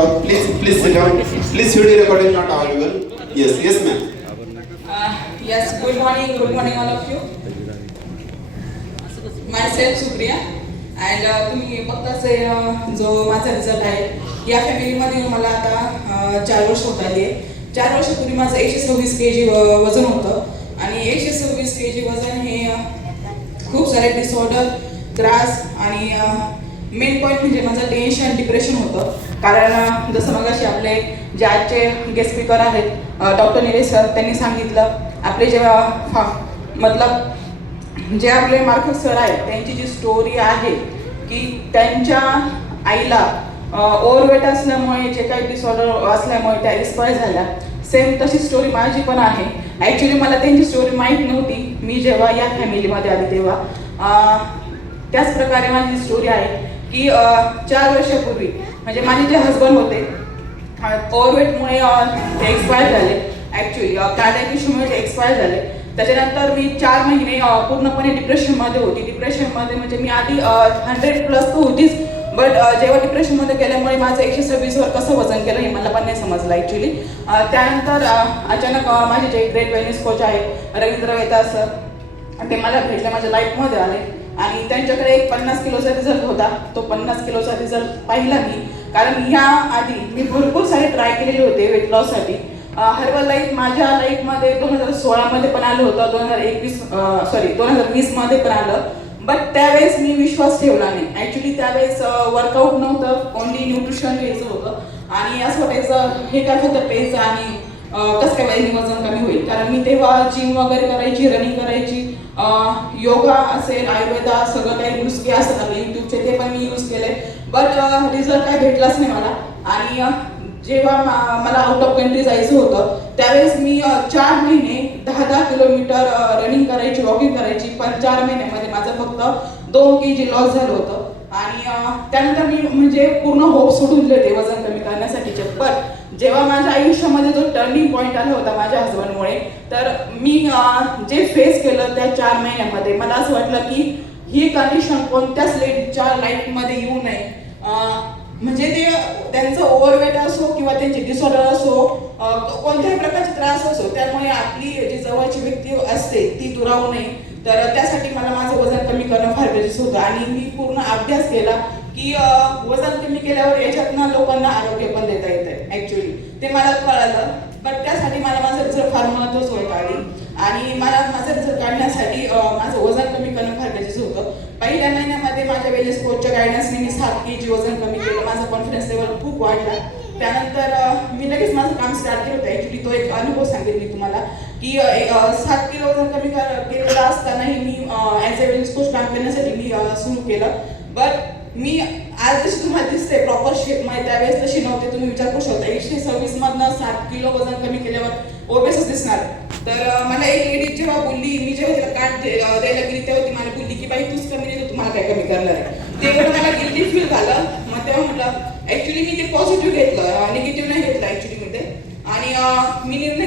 Raut. Please sit down. Please video recording not available. Yes, ma'am. Yes, good morning all of you. Myself Supriya and तुम्ही बघताच जो माझा result आहे या फॅमिलीमध्ये मला आता 4 वर्ष होत आली आहे. 4 वर्षापूर्वी माझं 126 kg वजन होतं आणि 126 kg वजन हे खूप सारे डिसऑर्डर त्रास आणि मेन पॉईंट म्हणजे माझं टेन्शन डिप्रेशन होतं. कारण जसं मगाशी आपले जे आजचे गेस्ट स्पीकर आहेत डॉक्टर निलेश सर त्यांनी सांगितलं आपले जेव्हा मतलब जे आपले मार्कस सर आहेत त्यांची जी स्टोरी आहे की त्यांच्या आईला ओव्हरवेट असल्यामुळे जे काही डिसऑर्डर असल्यामुळे त्या एक्सपायर झाल्या. सेम तशी स्टोरी माझी पण आहे. ॲक्च्युली मला त्यांची स्टोरी माहीत नव्हती. मी जेव्हा या फॅमिलीमध्ये आली तेव्हा त्याच प्रकारे माझी स्टोरी आहे की 4 वर्षापूर्वी म्हणजे माझे जे हजबंड होते ओव्हरवेटमुळे ते एक्सपायर झाले. ॲक्च्युली कार्डियक इश्यूमुळे ते एक्सपायर झाले. त्याच्यानंतर मी 4 महिने पूर्णपणे डिप्रेशनमध्ये होती. डिप्रेशनमध्ये म्हणजे मी आधी 100+ तर होतीच, बट जेव्हा डिप्रेशनमध्ये गेल्यामुळे माझं 126वर कसं वजन केलं हे मला पण नाही समजलं ॲक्च्युली. त्यानंतर अचानक माझे जे ग्रेट वेलनेस कोच आहे रवींद्र वेता सर ते मला भेटले, माझ्या लाईफमध्ये आले आणि त्यांच्याकडे एक 50 किलोचा रिझल्ट होता. तो 50 किलोचा रिझल्ट पाहिला मी, कारण ह्या आधी मी भरपूर सारे ट्राय केलेले होते वेट लॉससाठी. हर्बल लाईफ माझ्या लाईफमध्ये 2016मध्ये पण आलं होतं, 2020 मध्ये पण आलं, बट त्यावेळेस मी विश्वास ठेवला नाही. ॲक्च्युली त्यावेळेस वर्कआउट नव्हतं, ओनली न्यूट्रिशन घ्यायचं होतं आणि असं वाटायचं हे काय फक्त पेचं आणि कसं काय वेळेने वजन कमी होईल. कारण मी तेव्हा जिम वगैरे करायची, रनिंग करायची, योगा असेल, आयुर्वेदा सगळं काही नुसके असतात आपले यूट्यूबचे ते पण मी यूज केले, बट रिझल्ट काय भेटलाच नाही मला. आणि जेव्हा मला आउट ऑफ कंट्री जायचं होतं त्यावेळेस मी 4 महिने 10 किलोमीटर रनिंग करायची, वॉकिंग करायची, पण 4 महिन्यामध्ये माझं फक्त 2 kg लॉस झालं होतं. आणि त्यानंतर मी म्हणजे पूर्ण होप सोडून दिले ते वजन कमी करण्यासाठीचे. पण जेव्हा माझ्या आयुष्यामध्ये जो टर्निंग पॉईंट आला होता माझ्या हजबंडमुळे, तर मी जे फेस केलं त्या 4 महिन्यामध्ये मला असं वाटलं की ही कंडिशन कोणत्याच लेडीजच्या लाईफमध्ये येऊ नये. म्हणजे ते त्यांचं ओव्हरवेट असो किंवा त्यांचे डिसऑर्डर असो, कोणत्याही प्रकारचे त्रास असो, त्यामुळे आपली जी जवळची व्यक्ती असते ती दुरावू नये. तर त्यासाठी मला माझं वजन कमी करणं फार गरजेचं होतं आणि मी पूर्ण अभ्यास केला की वजन कमी केल्यावर याच्यातनं लोकांना आरोग्य पण देता येतं. ॲक्च्युली ते मला कळालं, बट त्यासाठी मला माझं रिझल्ट फार महत्त्वाचं होतं आणि मला माझं रिझल्ट काढण्यासाठी माझं वजन कमी करणं फार गरजेचं होतं. पहिल्या महिन्यामध्ये माझ्या वेलनेस कोचच्या गायडन्सने मी 7 kg वजन कमी केलं. माझा कॉन्फिडन्स लेवल खूप वाढला. त्यानंतर मी लगेच माझं काम स्टार्ट केलं होतं. ॲक्च्युली तो एक अनुभव सांगेल मी तुम्हाला की 7 किलो वजन कमी केलेलं असतानाही मी ॲज अ वेलनेस कोच काम करण्यासाठी मी सुरू केलं. बट मी आज जशी तुम्हाला दिसते प्रॉपर शेपमध्ये त्यावेळेस तशी नव्हते. तुम्ही विचार करू शकता 126मधनं 7 किलो वजन कमी केल्यावर ओबेसच दिसणार. तर मला एक लेडीज जेव्हा बोलली, मी जेव्हा तिला कार्ड द्यायला गेली तेव्हा ती मला बोलली की बाई तूच कमी नाही, तुम्हाला काय कमी करणार आहे. ते मला गिल्टी फील झालं. मग तेव्हा म्हटलं ॲक्च्युली मी ते पॉझिटिव्ह घेतलं, निगेटिव्ह नाही घेतलं ॲक्च्युली मी ते. आणि मी निर्णय